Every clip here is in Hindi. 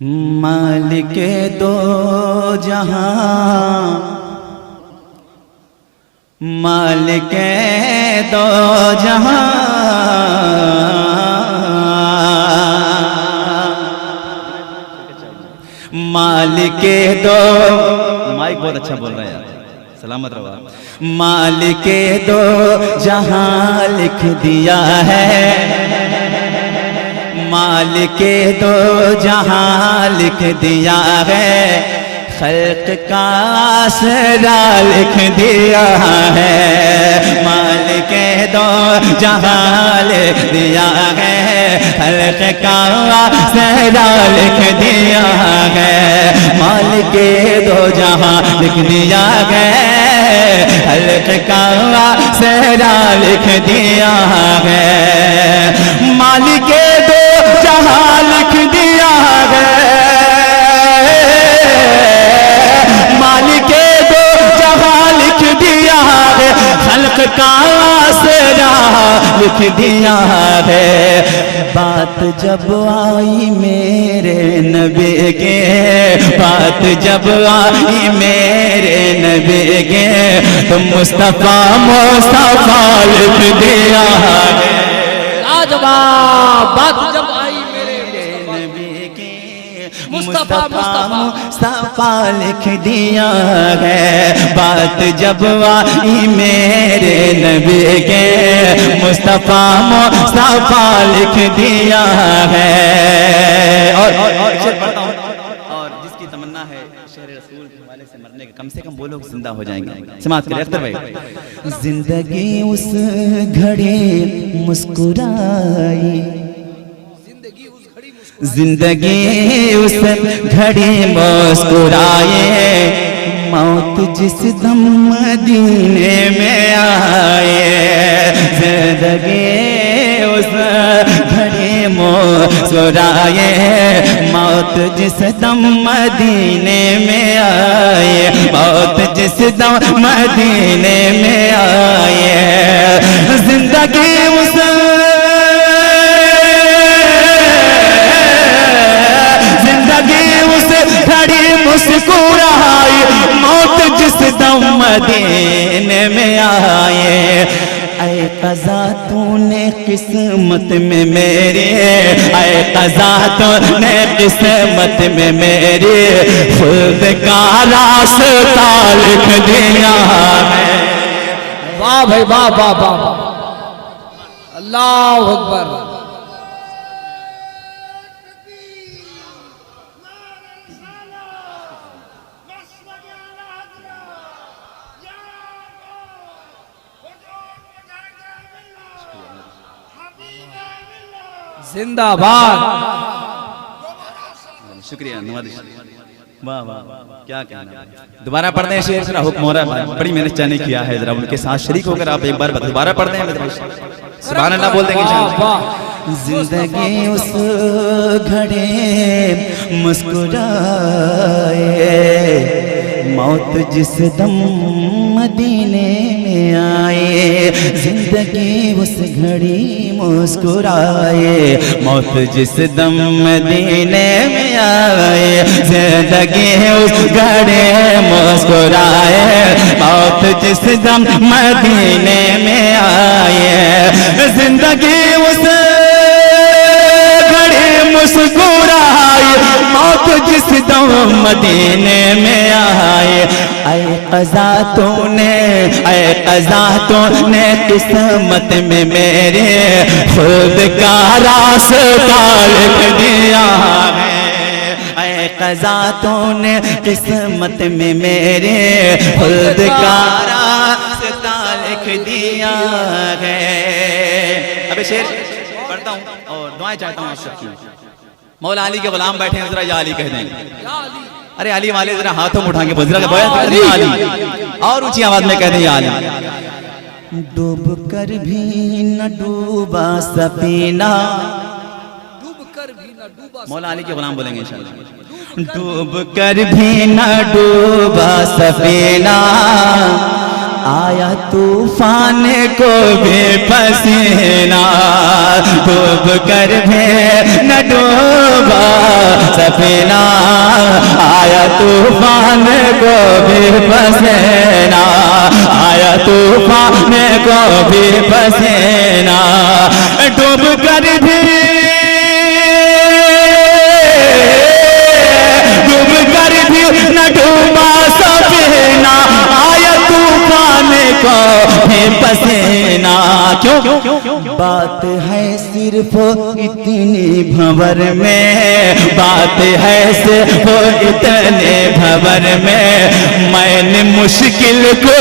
मालिके दो जहां, मालिके दो जहां, मालिके दो, माइक बहुत अच्छा बोल रहा है यार, सलामत रहो। मालिके दो जहां लिख दिया है, मालिके दो जहां लिख दिया है, खल्क का आसरा लिख दिया है। मालिके दो जहां लिख दिया है, खल्क का आसरा लिख दिया है। मालिके दो जहां लिख दिया है, खल्क का आसरा लिख दिया है। मालिके दो जहां लिख दिया है, मालिके दो जहां लिख दिया है, खल्क का आसरा लिख दिया है। बात जब आई मेरे नबी के, बात जब आई मेरे नबी के, तो मुस्तफा मुस्तफा लिख दिया है। बात जब आई मेरे नबी के, मुस्तफा मुस्तफा लिख दिया है। बात जब आई मेरे नबी के, मुस्तफा मुस्तफा लिख दिया है। और जिसकी तमन्ना है शहर रसूल के हवाले से मरने का, कम से कम वो लोग जिंदा हो जाएंगे। समाप्त करें अख्तर भाई। जिंदगी उस घड़ी मुस्कुराई, जिंदगी उस घड़ी मुस्कुराए, मौत जिस दम मदीने में आए। जिंदगी उस घड़ी मुस्कुराए, मौत जिस दम मदीने में आए, मौत जिस दम मदीने में आए। जिंदगी उस मुस्कुराई, मौत जिस दम मदीने में आए। ऐ क़ज़ा तूने किस्मत में मेरे, ऐ क़ज़ा तूने किस्मत में मेरे, खुद का रास्ता लिख दिया है। वाह भाई वाह वाह वाह, अल्लाह अकबर। जिंदाबाद। शुक्रिया नवाज़। वाह वाह क्या कहना। दोबारा पढ़ते हैं शेर, जरा हुक्म हो रहा है, बड़ी मेहनत चाहने किया है, जरा उनके साथ शरीक होकर आप एक बार दोबारा पढ़ते हैं। सुभान अल्लाह बोल देंगे इंशाअल्लाह। जिंदगी उस घड़ी मुस्कुराए, मौत जिस दम मदीने में आए। जिंदगी उस घड़ी मुस्कुराए, मौत जिस दम मदीने में आए। जिंदगी उस घड़ी मुस्कुराए, मौत जिस दम मदीने में आए। जिंदगी उस घड़ी मुस्कुराए, मौत जिस दम मदीने में आए। ऐ क़ज़ा तूने, ऐ क़ज़ा तूने किस्मत में मेरे, खुद का रास्ता लिख दिया है। ऐ क़ज़ा तूने किस्मत में मेरे, खुद का रास्ता लिख दिया है। अबे शेर पढ़ता हूँ और दुआएं चाहता हूँ आप सबकी। मौला अली के गुलाम बैठे हैं, जरा या अली कह दें। अरे अली वाले जरा हाथों में उठा के बोल, जरा अली और ऊंची आवाज में कह दें या अली। डूब कर भी न डूबा सफीना, डूब कर भी न डूबा, मौला अली के गुलाम बोलेंगे इंशाअल्लाह। डूब कर भी न डूबा सफीना, आया तूफान को भी पसीना, डूब कर भी न डूबा सफीना, आया तूफान को भी पसीना, आया तूफान को भी पसीना, डूब कर भी न डूबा सफीना, आया तूफान को भी पसीना। क्यों? बात है सिर्फ इतनी भंवर में, बात है सिर्फ इतने भंवर में, मैंने मुश्किल को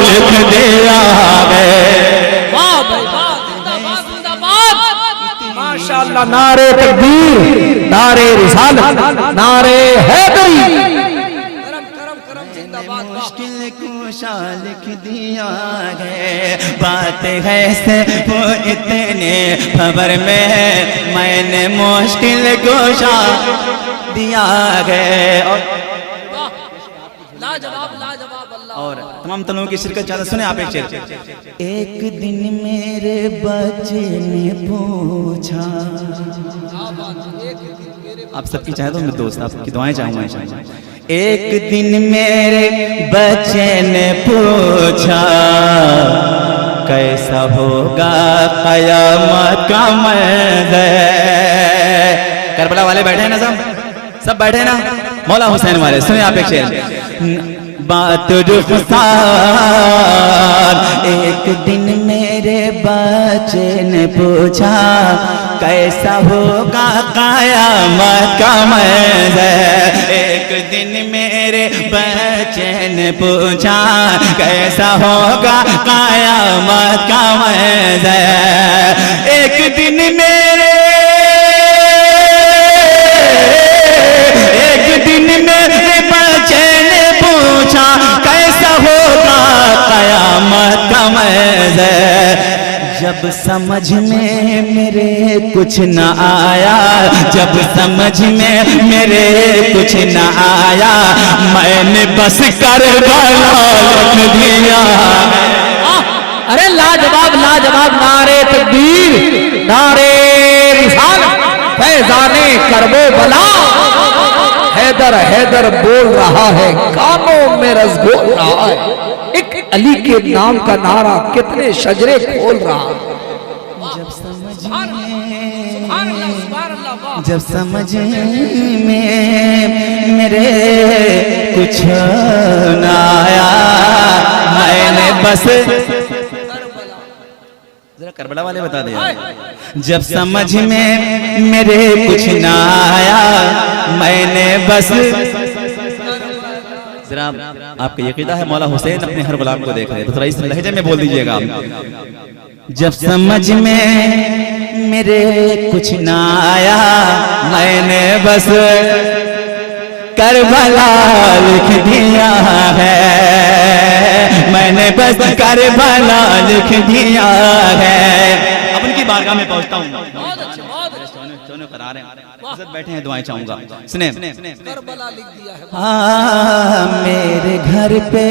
लिख दिया है। वाह भाई वाह, जिंदाबाद जिंदाबाद, माशाअल्लाह। नारे तकबीर, नारे रिसालत, नारे हैदरी, करम करम करम, जिंदाबाद। मुश्किल कुशा लिख दिया है, बात है सिर्फ इतने खबर में, मैंने मुश्किल कुशा दिया है। लाजवाब लाजवाब अल्लाह। और तमाम तनों की शिरकत चाहते, सुने आप एक शेर। एक दिन मेरे बच्चे ने पूछा, आप सबकी चाहे तो मेरे दोस्त आपकी दुआएं चाहूंगा। एक दिन मेरे बच्चे ने पूछा, कैसा होगा कयामत का मैदान। करबला वाले बैठे हैं ना, सब बैठे हैं ना, मौला हुसैन वाले। सुने आप एक शेर। बात रुखसार, एक दिन मेरे बच्चे ने पूछा, कैसा होगा कयामत का मैदान। एक दिन मेरे बच्चे ने पूछा, कैसा होगा कयामत का मैदान। एक दिन मेरे बच्चे ने पूछा, कैसा होगा कयामत का मैदान। जब समझ में मेरे कुछ न आया, जब समझ में मेरे कुछ न आया, मैंने बस करबला लिख दिया। अरे लाजवाब लाजवाब, नारे तकबीर, नारे रिसालत, फैजाने करबो बला। हैदर हैदर बोल रहा है, कानों में रस बोल रहा है, एक अली के नाम का नारा कितने शजरे खोल रहा है। जब समझ में मेरे कुछ न आया, मैंने बस, जरा करबला वाले बता दे। जब समझ में मेरे कुछ न आया, मैंने बस, जरा आपका यकीदा है मौला हुसैन अपने हर गुलाम को देख रहे हैं, तो थोड़ा इस लहजे में बोल दीजिएगा आप। जब समझ में मेरे कुछ न आया, मैंने बस करबला लिख दिया है, मैंने बस करबला लिख दिया है। अब उनकी बारगाह में पहुंचता हूँ। बैठे हैं, दुआएं चाहूंगा। सुने, करबला लिख दिया है। हाँ, मेरे घर पे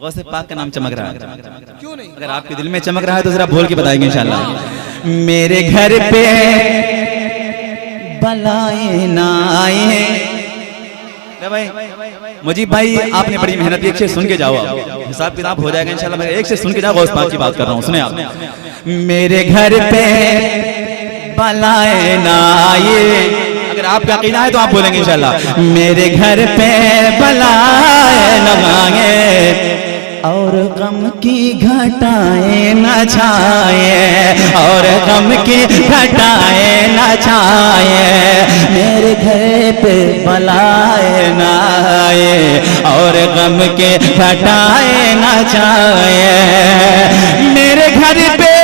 गौसे पाक का नाम चमक रहा है। क्यों नहीं? अगर आपके दिल में चमक रहा है तो जरा बोल के बताएंगे इंशाल्लाह। मेरे घर पे बलाएं ना आए। भाई मुजीब भाई, आपने बड़ी मेहनत, एक से सुन के जाओ, हिसाब किताब हो जाएगा इंशाल्लाह। मैं एक से सुन के जाओ, गौस पाक की बात कर रहा हूँ। सुने आप। मेरे घर पे बलाएं ना आए, अगर आपका अकीदा है तो आप बोलेंगे इंशाल्लाह। मेरे घर पे बलाएं न आए, और गम की घटाएं न छाए, और गम की घटाएं न छाए। मेरे घर पे बलाएं न आए, और गम के घटाएं न छाए। मेरे घर पे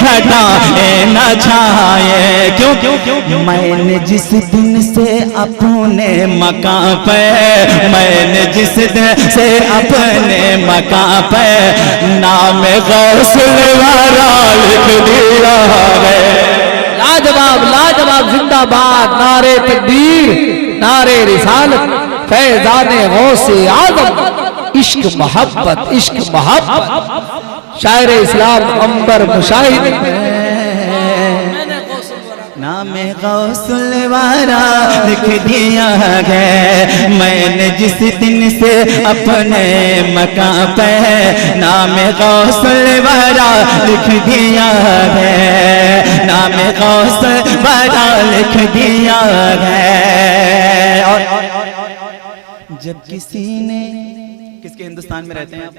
घटाएं न छाए। क्यों? मैंने जिस दिन से अपने मकान पे, मैंने जिस दिन से अपने मकान पे नाम गौसुल वाला लिख दिया है। लाजवाब लाजवाब, जिंदाबाद, नारे तकबीर, नारे रिसालत, फैजाने गौसे आज़म। इश्क मोहब्बत, इश्क मोहब्बत। शायर इस्लाम अंबर मुशाहिद नामे गौसुल वारा लिख दिया है मैंने जिस दिन से अपने मकां पे, नामे गौसुल वारा लिख दिया है, नामे गौसुल वारा लिख दिया है। और जब किसी ने, किसके हिंदुस्तान में रहते हैं आप?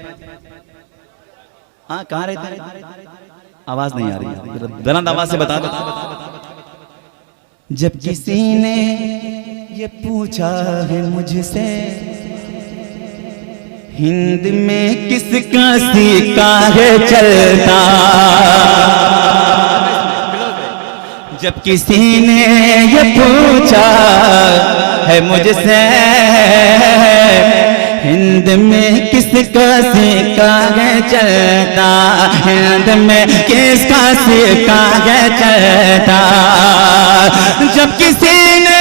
हाँ, कहाँ रहते हैं? आवाज नहीं आ रही है, बुलंद आवाज से बता दो। जब किसी ने ये पूछा है मुझसे हिंद में किसका सिक्का है चलता, जब किसी ने ये पूछा है मुझसे हिंद में किसका सिक्का है चलता, हिंद में किसका सिक्का है चलता, जब किसी ने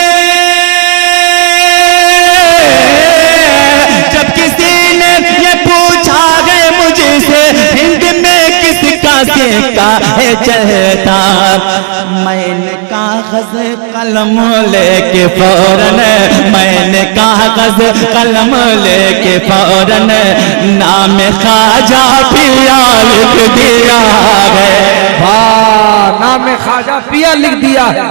ये पूछा है मुझसे हिंद में किसका सिक्का है चलता, मैंने कागज कलम लेके फौरन, मैंने कागज कलम लेके फौरन नाम ख्वाजा पिया लिख दिया है। वाह, नाम ख्वाजा पिया लिख दिया है।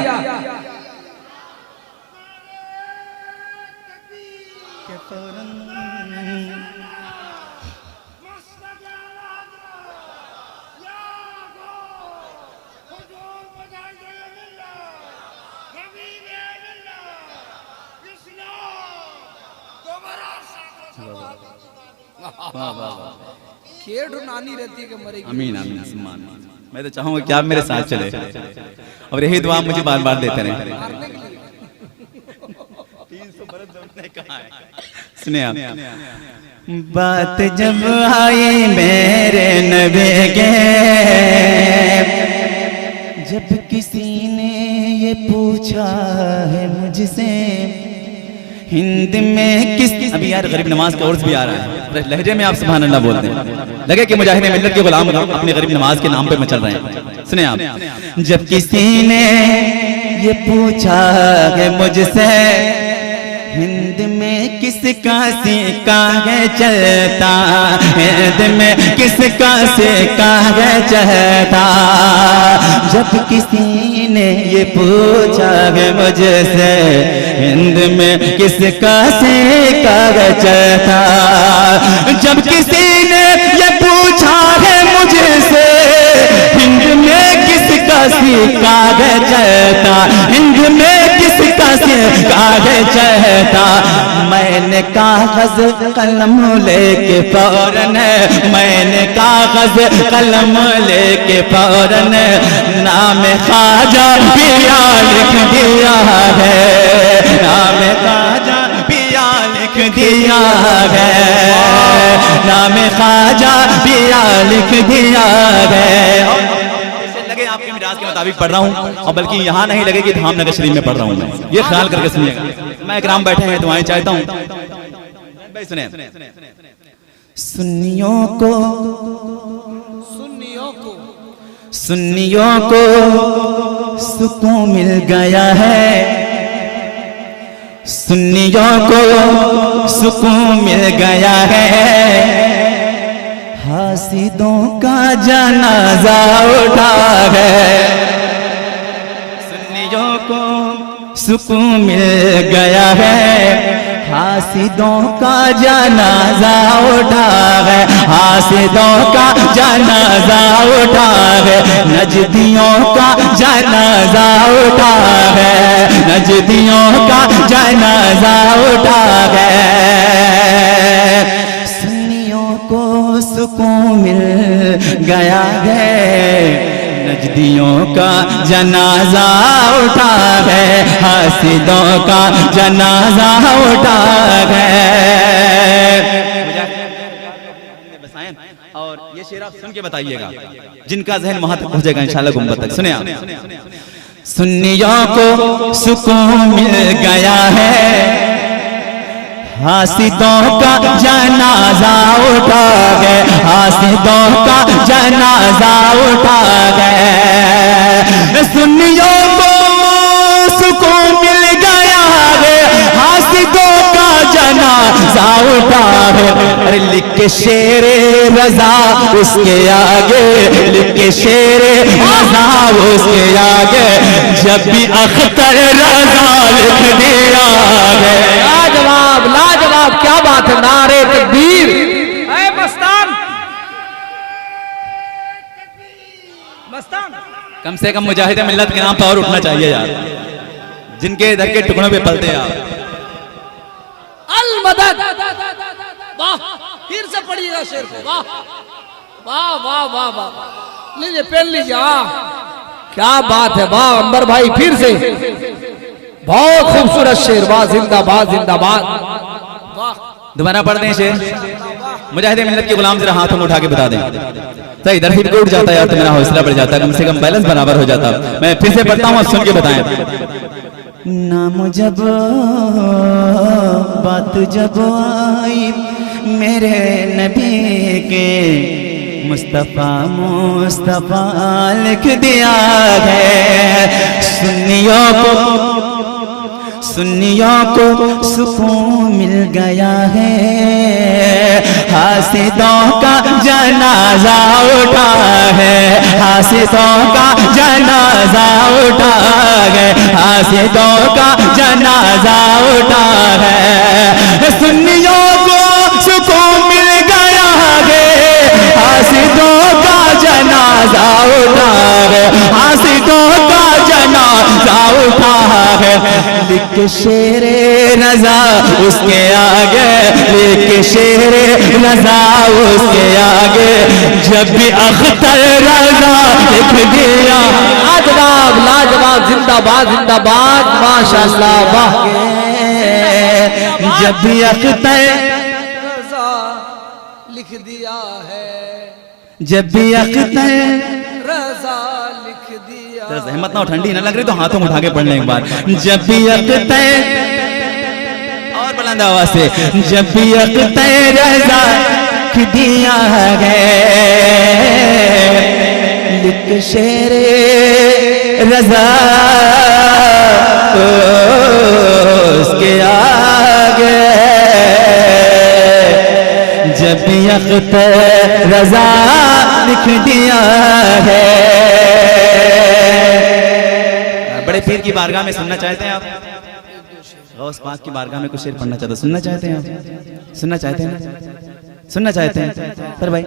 नानी रहती है कि मरेगी। आमीन आमीन सम्मान। मैं तो चाहूंगा कि आप मेरे साथ चले और यही दुआ मुझे बार बार देते रहे। 300 बरस जमने कहाँ है? सुनिए आप, बात जब आई मेरे नबी के, जब किसी ने ये पूछा है मुझसे हिंद में किस, अभी यार गरीब नमाज का उर्स भी आ रहा है, लहजे में आप सुभान अल्लाह बोलते हैं, लगे कि मुजाहिद मिल्लत के गुलाम अपने गरीब नमाज के नाम पे मचल रहे हैं। सुने आप, जब किसी ने ये पूछा है मुझसे हिंद में किसका सिक्का है चलता, हिंद में किसका सिक्का है चलता, जब किसी ने ये पूछा है मुझसे हिंद में किसका सिक्का है चलता, जब किसी ने ये पूछा है मुझसे हिंद में किसका सिक्का है चलता, हिंद में किसका सिक्का है चलता, मैंने कागज कलम लेके फौरन, मैंने कागज कलम लेके फौरन नाम ख्वाजा पिया लिख दिया है, नाम ख्वाजा पिया लिख दिया है, नाम ख्वाजा पिया लिख दिया है। लगे आपके मिजाज के मुताबिक पढ़ रहा हूँ, और बल्कि यहाँ नहीं लगे कि धामनगर शरीफ में पढ़ रहा हूँ मैं, ये ख्याल करके सुनिएगा। मैं इकराम बैठे हैं, दुआएं चाहता हूँ। सुने, सुन्नियों को सुकून मिल गया है, सुन्नियों को सुकून मिल गया है, हासिदों का जनाजा उठा है, सुन्नियों को सुकून मिल गया है, हासिदों का जनाजा उठा है, हासिदों का जनाजा उठा है, नजदियों का जनाजा उठा है, नजदियों का जनाजा उठा है, सुन्नियों को सुकून मिल गया है, नजदियों का जनाजा उठा है, हासिदों का जनाजा उठा है। और ये शेर आप सुन के बताइएगा, जिनका जहन वहां तक पहुंचेगा इंशाल्लाह गुंबद तक। सुने आप, सुन्नियों को सुकून मिल गया है, हासिदों का जनाजा उठा गए, हासिदों का जनाजा उठा गए। सुन्नियों को सुकून मिल गया है, हासिदों का जनाजा उठा है। अरे लिख के शेरे रजा उसके आगे, लिख के शेरे रजा उसके आगे, जब भी अख्तर रजा लिख दिया है। लाजवाब लाजवाब, क्या बात है, नारे तकबीर। ऐ मस्तान मस्तान, कम से कम मुजाहिद मिल्लत के नाम पर और उठना चाहिए यार, जिनके इधर के टुकड़ों पे पलते आप। अल मदद, वाह, फिर से पढ़िएगा शेर को, वाह वाह वाह वाह वाह, लीजिए पेन लीजिए। क्या बात है, वाह अंबर भाई, फिर से बहुत खूबसूरत शेर, वाह जिंदाबाद जिंदाबाद, वाह। दोबारा पढ़ दें शेर, मुजाहिद मिल्लत के गुलाम जरा हाथों में उठा के बता दें। सही इधर फिर उठ जाता है यार तो मेरा हौसला बढ़ जाता है, कम से कम बैलेंस बराबर हो जाता। मैं फिर से पढ़ता हूँ, सुन के बताएं। नाम जब बात जब आई मेरे नबी के, मुस्तफा मुस्तफा लिख दिया है। सुन्नियों को सुकून मिल गया है, हासिदों का जनाजा उठा है, हासिदों का जनाजा उठा है, हासिदों का जनाजा उठा है। सुन्नियों को सुकून मिल गया है, हासिदों का जनाजा उठा है, हासिदों का जनाजा उठा है। लिख शेरे रजा उसके आगे, लिख शेरे रजा उसके आगे, जब भी अख्तर रजा लिख दिया। लाजवाब लाजवाब, जिंदाबाद जिंदाबाद, माशाअल्लाह, वाह। जब भी अख्तर रजा लिख दिया है, जब भी अख्तर रजा लिख दिया। हिम्मत ना हो, ठंडी ना लग रही तो हाथों में उठा के पढ़ने एक बार। जब भी अख्तर, और बुलंद आवाज से, जब भी अख्तर रजा लिख दिया है, लिख शेरे रजा उसके आगे, जब भी अख्तर रजा लिख दिया है। बड़े पीर की बारगाह में सुनना चाहते हैं आप? गौस पाक की बारगाह में कुछ शेर पढ़ना चाहते, सुनना चाहते हैं आप? सुनना चाहते हैं ना? सुनना चाहते हैं? सर भाई